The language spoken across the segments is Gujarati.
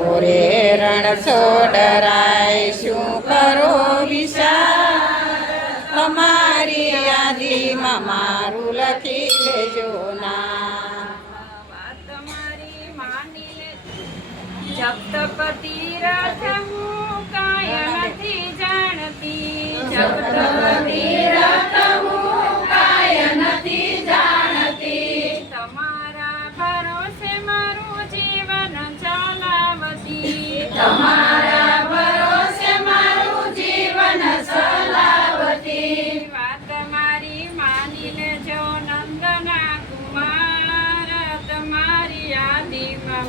ઓરે રણ છોડરાય શું કરો વિશાળ તમારી યાદીમાં મારું લખી લેજો ના તક તીરથ હું કાય નથી જાણતી. જબ તક તીરથ હું કાય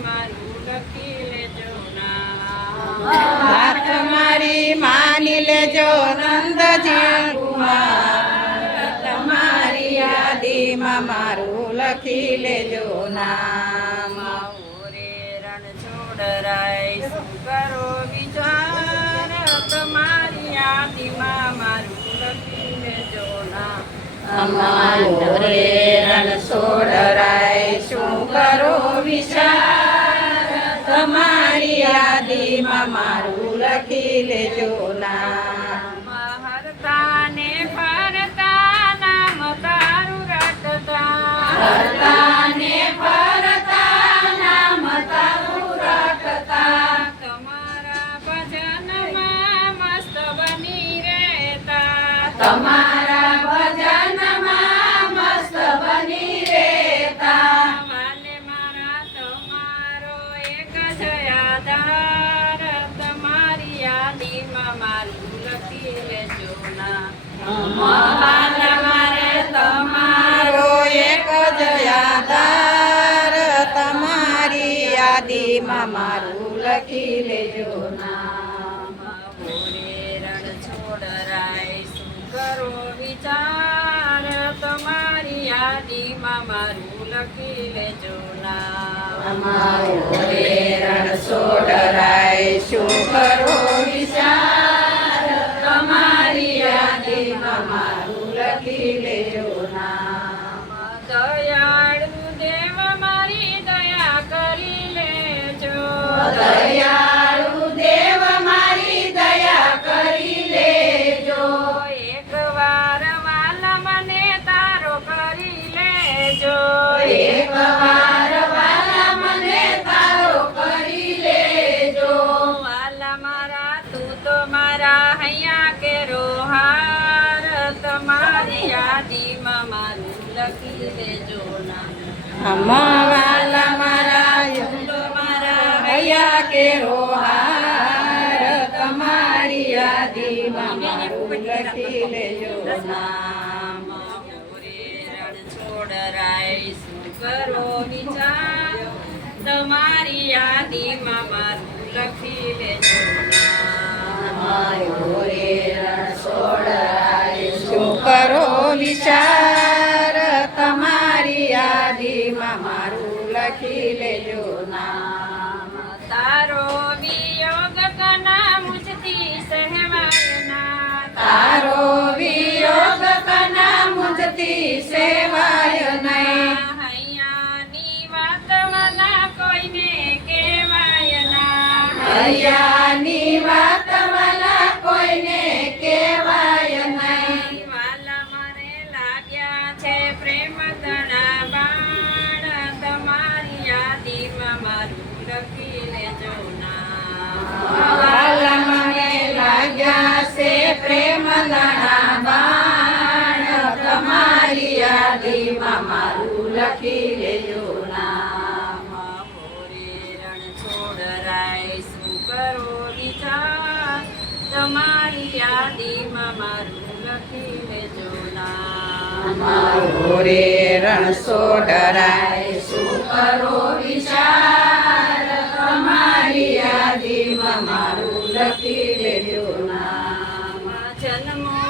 મારું લખી લેજો વાત મારી માની લેજો નંદજી કુમાર. તમારી યાદીમાં મારું લખી લેજો નામ. ઓરે રણ છોડરાય શું કરો વિચાર? તમારી યાદીમાં મારું અમારો રે રણ છોડરાય શું કરો વિચાર તમારી યાદીમાં મારું લખી લેજો ફરતા નામ તારું ફરતા ફરતા નામ તારું રાખતા તમારા ભજનમાં મસ્ત બની રહેતા તમારા ના તમારો એક જ આધાર, તમારી યાદીમાં મારું લખી લેજો નામ. કરો વિચાર? તમારી યાદીમાં મારું લખી લેજો ના અમારો રણ છોડરાય શું કરો મારું લખી લેજો. યાદીમાં મારું લખી લેજો ના. અમાવાલા મારા યંદો મારા હૈયા કે રોહાર તમારી યાદીમાં મારું લખી લેજો નામ. છોડરાય શું કરો વિચાર? તમારી યાદીમાં મારું લખી લેજો રણ છોડાય લખી લેજો નામ તારો વિયોગ કના મુજથી સહેવાય ના તારો વિયોગ કના મુજતી સેવાય નહીં હૈયાની વાત મના કોઈને કહેવાય ના હૈયાની મારું લખી લેજો નામ હોરે રણ છોડરાય શું કરો વિચાર? તમારી યાદીમાં મારું લખી લેજો નામ અમારો રણ છોડ રાય શું કરો વિચાર યાદીમાં મારું લખી લેજો નામ. જન્મો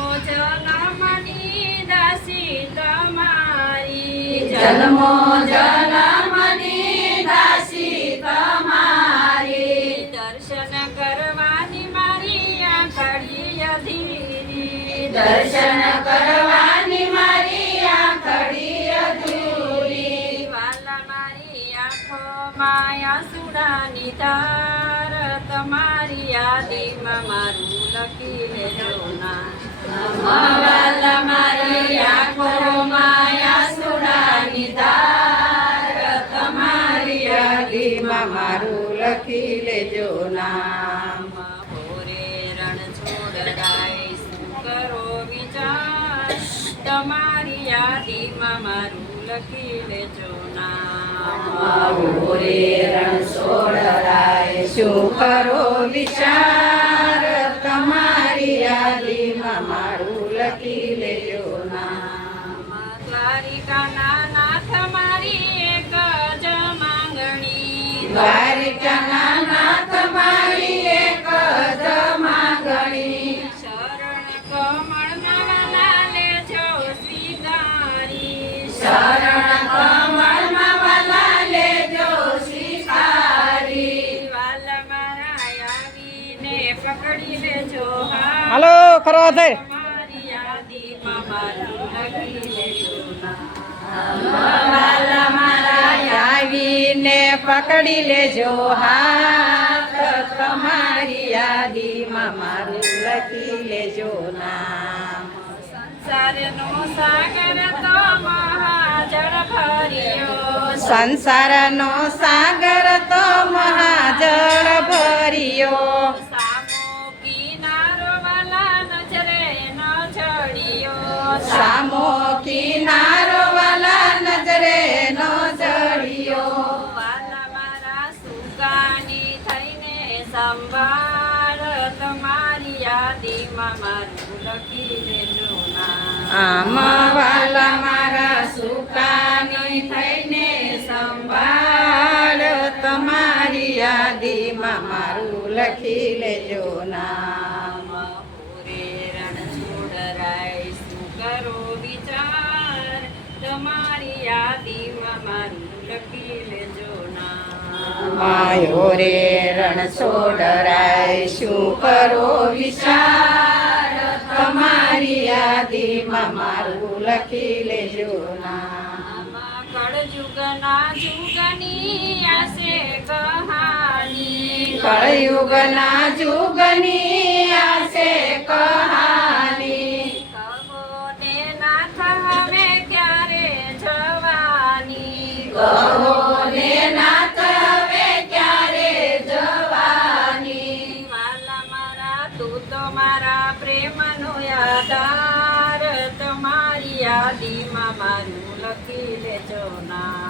જન્મો જન્મની દાસી તમારી દર્શન કરવાની મારી આંખડી અધીરી દર્શન કરવાની મારી આંખડી અધૂરી વાલા મારી આંખો માયા સુડાની તાર તમારી યાદીમાં મારું લખી તમારી યાદીમાં મારું લખી લેજો નામ. રે શું કરો વિચાર? તમારી યાદીમાં મારું લખી લેજો નામ. દ્વારિકાના નાથ મારી એક જ માંગણી. દ્વારિકાના ખરો છે? તમારી યાદીમાં મારું લખી લેજો નામ. વાલા મારા આવીને પકડી લેજો હાથ તમારી યાદીમાં મારું લખી લેજો નામ. સંસારનો સાગર તો મહાજળ ભર્યો. સંસારનો સાગર તો મહાજળ ભર્યો. કિનારો વાલા નજરે નો ચડિયો વાલા મારા સુકાની થઈને સંભાળ તમારી યાદીમાં મારું લખી દેજો આમાં આમ વાલા મારા સુકાની થઈને સંભાળ તમારી યાદીમાં મારું લખી લેજો નામ લખી લેજો ના માયો રે રણ શું કરો વિચાર તમારી યાદીમાં મારું લખી લેજો ના કળયુગના જુગની આશે કહાની કળયુગના જુગની મારા પ્રેમનો આધાર તમારી યાદીમાં મારું લખી લેજો ના